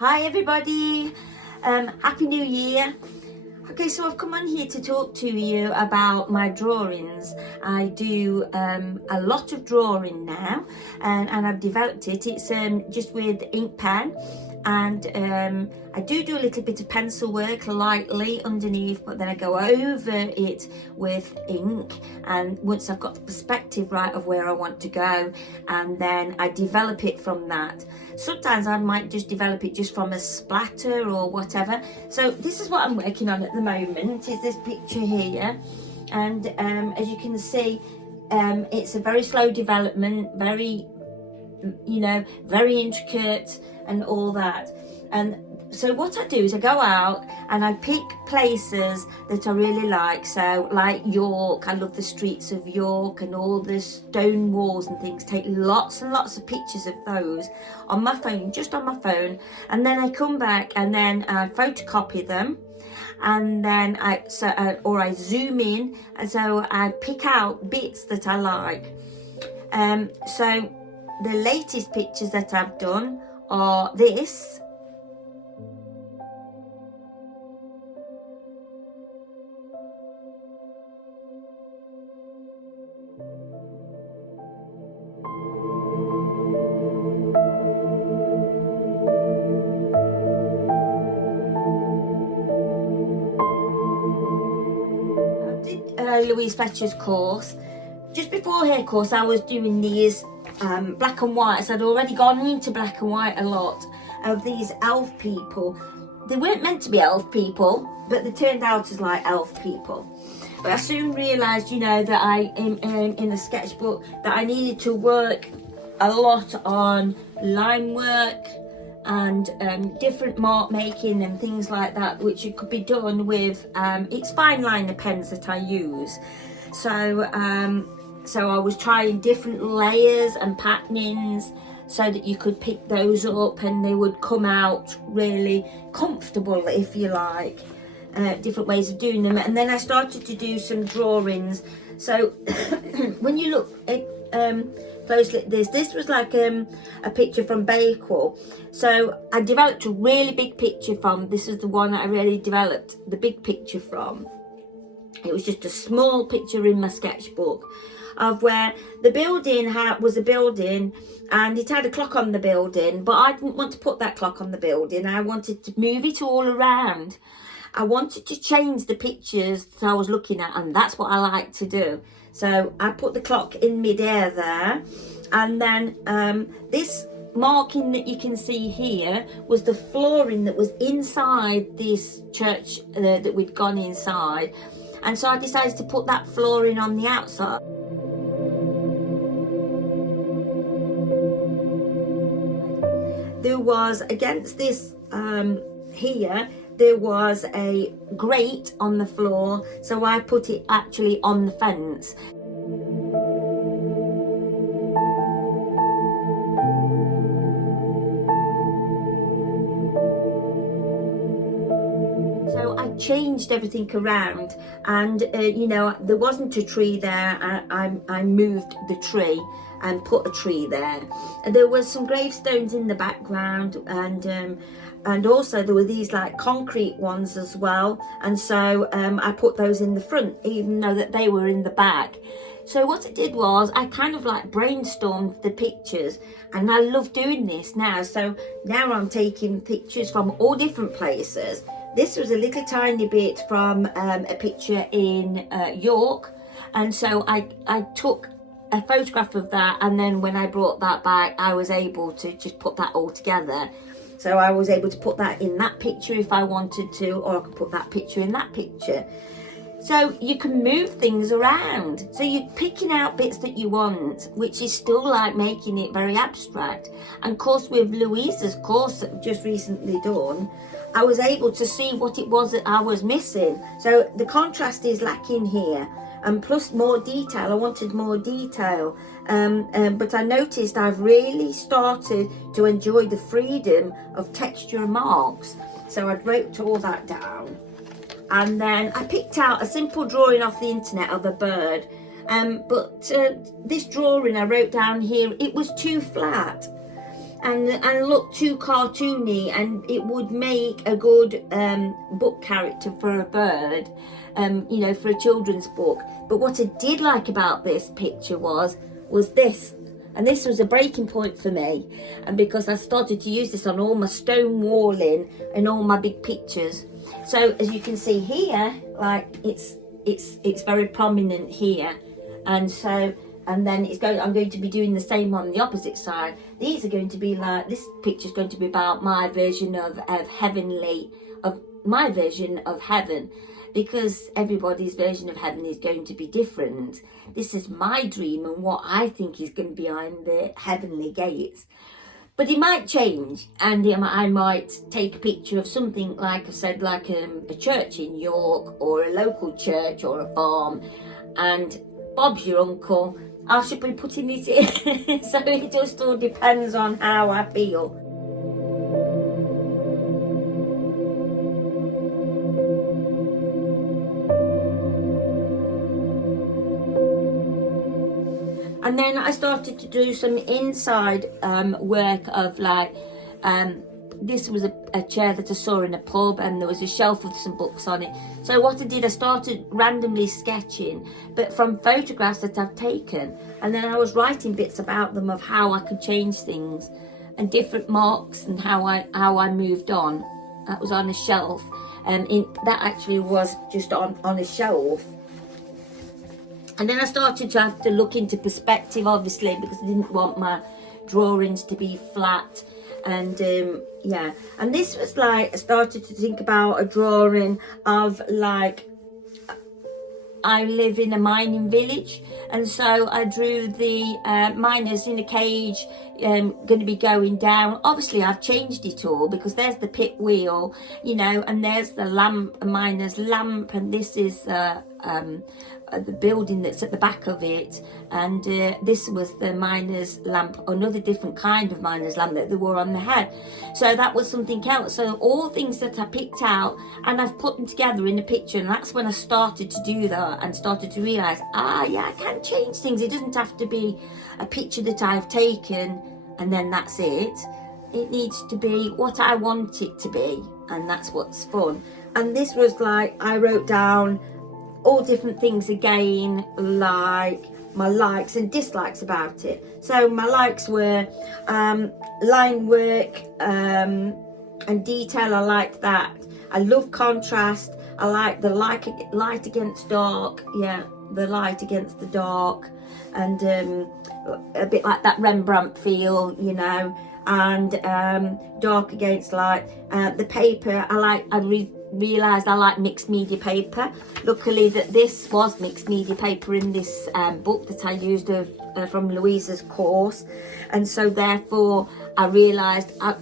Hi everybody, Happy New Year. Okay, so I've come on here to talk to you about my drawings. I do a lot of drawing now, and I've developed it. It's just with ink pen, and I do a little bit of pencil work lightly underneath, but then I go over it with ink, and once I've got the perspective right of where I want to go, and then I develop it from that. Sometimes I might just develop it just from a splatter or whatever. So this is what I'm working on at the moment, is this picture here, and as you can see, it's a very slow development, very, very intricate and all that. And so what I do is I go out and I pick places that I really like. So like York, I love the streets of York and all the stone walls and things. Take lots and lots of pictures of those on my phone, just on my phone. And then I come back and then I photocopy them. And then I zoom in, and so I pick out bits that I like. So the latest pictures that I've done are this. Louise Fletcher's course. Just before her course I was doing these black and whites. I'd already gone into black and white a lot of these elf people. They weren't meant to be elf people, but they turned out as like elf people. But I soon realised, that I in a sketchbook that I needed to work a lot on line work and different mark making and things like that, which it could be done with it's fine liner pens that I use. So I was trying different layers and patternings so that you could pick those up and they would come out really comfortable, if you like. Different ways of doing them. And then I started to do some drawings. So when you look at closely at this was like a picture from Bakewell. So I developed a really big picture from, this is the one that I really developed the big picture from. It was just a small picture in my sketchbook of where the building was a building and it had a clock on the building, but I didn't want to put that clock on the building. I wanted to move it all around. I wanted to change the pictures that I was looking at, and that's what I like to do. So I put the clock in midair there, and then this marking that you can see here was the flooring that was inside this church that we'd gone inside. And so I decided to put that flooring on the outside. There was, against this here, there was a grate on the floor, so I put it actually on the fence. So I changed everything around, and there wasn't a tree there. I moved the tree and put a tree there. And there was some gravestones in the background, and also there were these like concrete ones as well, and so I put those in the front, even though that they were in the back. So what I did was I kind of like brainstormed the pictures, and I love doing this now. So now I'm taking pictures from all different places. This was a little tiny bit from a picture in York, and so I took a photograph of that, and then when I brought that back I was able to just put that all together. So I was able to put that in that picture if I wanted to, or I could put that picture in that picture. So you can move things around. So you're picking out bits that you want, which is still like making it very abstract. And of course with Louisa's course that I've just recently done, I was able to see what it was that I was missing. So the contrast is lacking here. And plus more detail, I wanted more detail. But I noticed I've really started to enjoy the freedom of texture and marks. So I wrote all that down. And then I picked out a simple drawing off the internet of a bird. But this drawing I wrote down here, it was too flat. and look too cartoony, and it would make a good book character for a bird, you know, for a children's book. But what I did like about this picture was this, and this was a breaking point for me, and because I started to use this on all my stone walling and all my big pictures. So as you can see here, like it's very prominent here, and so. And then I'm going to be doing the same on the opposite side. These are going to be like, this picture is going to be about my version of my version of heaven, because everybody's version of heaven is going to be different. This is my dream and what I think is going to be behind the heavenly gates. But it might change, and I might take a picture of something, like I said, like a church in York, or a local church, or a farm, and Bob's your uncle. I should be putting it in. So it just all depends on how I feel. And then I started to do some inside work of like, this was a chair that I saw in a pub, and there was a shelf with some books on it. So what I did, I started randomly sketching, but from photographs that I've taken, and then I was writing bits about them of how I could change things and different marks and how I moved on. That was on a shelf, and that actually was just on a shelf. And then I started to have to look into perspective, obviously, because I didn't want my drawings to be flat. And yeah, and this was like, I started to think about a drawing of like, I live in a mining village, and so I drew the miners in a cage going to be going down. Obviously I've changed it all, because there's the pit wheel, you know, and there's the lamp, a miner's lamp, and this is the building that's at the back of it, and this was the miner's lamp, another different kind of miner's lamp that they wore on the head. So that was something else. So all things that I picked out, and I've put them together in a picture, and that's when I started to do that and started to realise, yeah, I can change things. It doesn't have to be a picture that I've taken and then that's it. It needs to be what I want it to be, and that's what's fun. And this was like, I wrote down all different things again, like my likes and dislikes about it. So my likes were line work and detail. I liked that. I love contrast. I like the light against dark. Yeah, the light against the dark, and a bit like that Rembrandt feel, you know, and dark against light. The paper, I realised I like mixed media paper. Luckily that this was mixed media paper in this book that I used from Louisa's course, and so therefore I realised I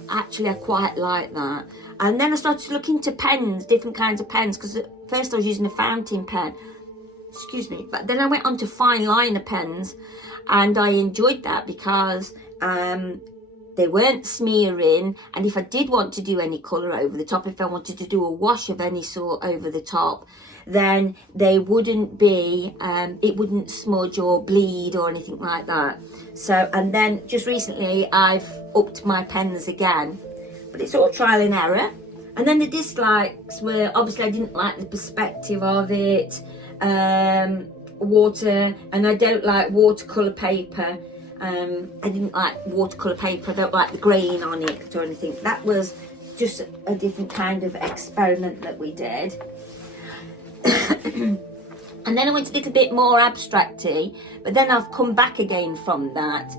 quite like that. And then I started to look into pens, different kinds of pens, because at first I was using a fountain pen, excuse me, but then I went on to fine liner pens, and I enjoyed that because they weren't smearing, and if I did want to do any colour over the top, if I wanted to do a wash of any sort over the top, then they wouldn't be, it wouldn't smudge or bleed or anything like that. So, and then just recently I've upped my pens again, but it's all trial and error. And then the dislikes were, obviously I didn't like the perspective of it, water, and I don't like watercolour paper. I didn't like watercolour paper. I don't like the grain on it or anything. That was just a different kind of experiment that we did. And then I went a little bit more abstracty, but then I've come back again from that.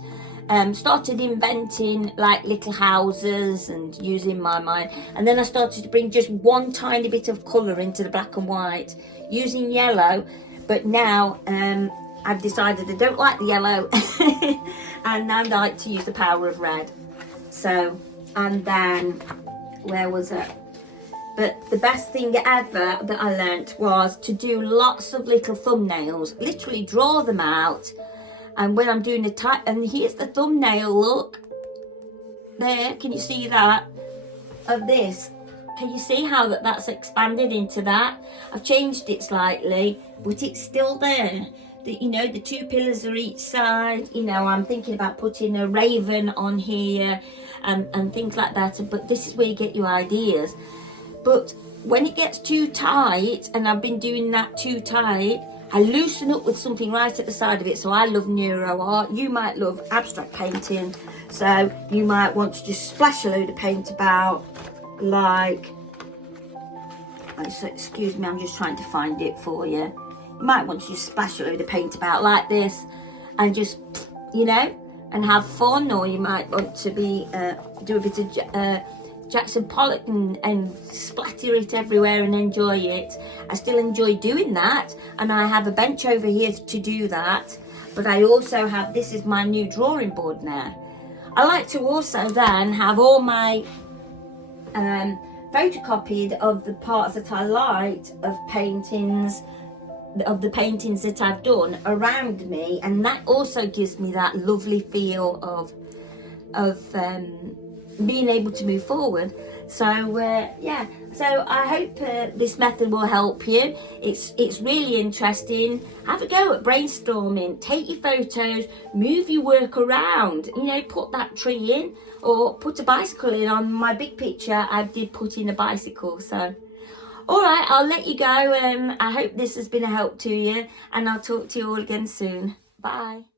Started inventing like little houses and using my mind, and then I started to bring just one tiny bit of colour into the black and white using yellow, but now I've decided I don't like the yellow and now I like to use the power of red. So, and then where was it? But the best thing ever that I learnt was to do lots of little thumbnails, literally draw them out. And when I'm doing the type, and here's the thumbnail, look there, can you see that, of this? Can you see how that's expanded into that? I've changed it slightly, but it's still there. You know, the two pillars are each side. You know, I'm thinking about putting a raven on here, and things like that. But this is where you get your ideas. But when it gets too tight, and I've been doing that too tight, I loosen up with something right at the side of it. So I love neuro art. You might love abstract painting. So you might want to just splash a load of paint about, like, excuse me, I'm just trying to find it for you. You might want to just splash a load of paint about like this and just, you know, and have fun. Or you might want to be do a bit of Jackson Pollock and splatter it everywhere and enjoy it. I still enjoy doing that, and I have a bench over here to do that. But I also have, this is my new drawing board now. I like to also then have all my photocopied of the parts that I liked of paintings, of the paintings that I've done around me, and that also gives me that lovely feel of being able to move forward. So yeah, so I hope this method will help you. It's really interesting. Have a go at brainstorming. Take your photos, move your work around, you know, put that tree in or put a bicycle in. On my big picture I did put in a bicycle. So all right, I'll let you go. I hope this has been a help to you, and I'll talk to you all again soon. Bye.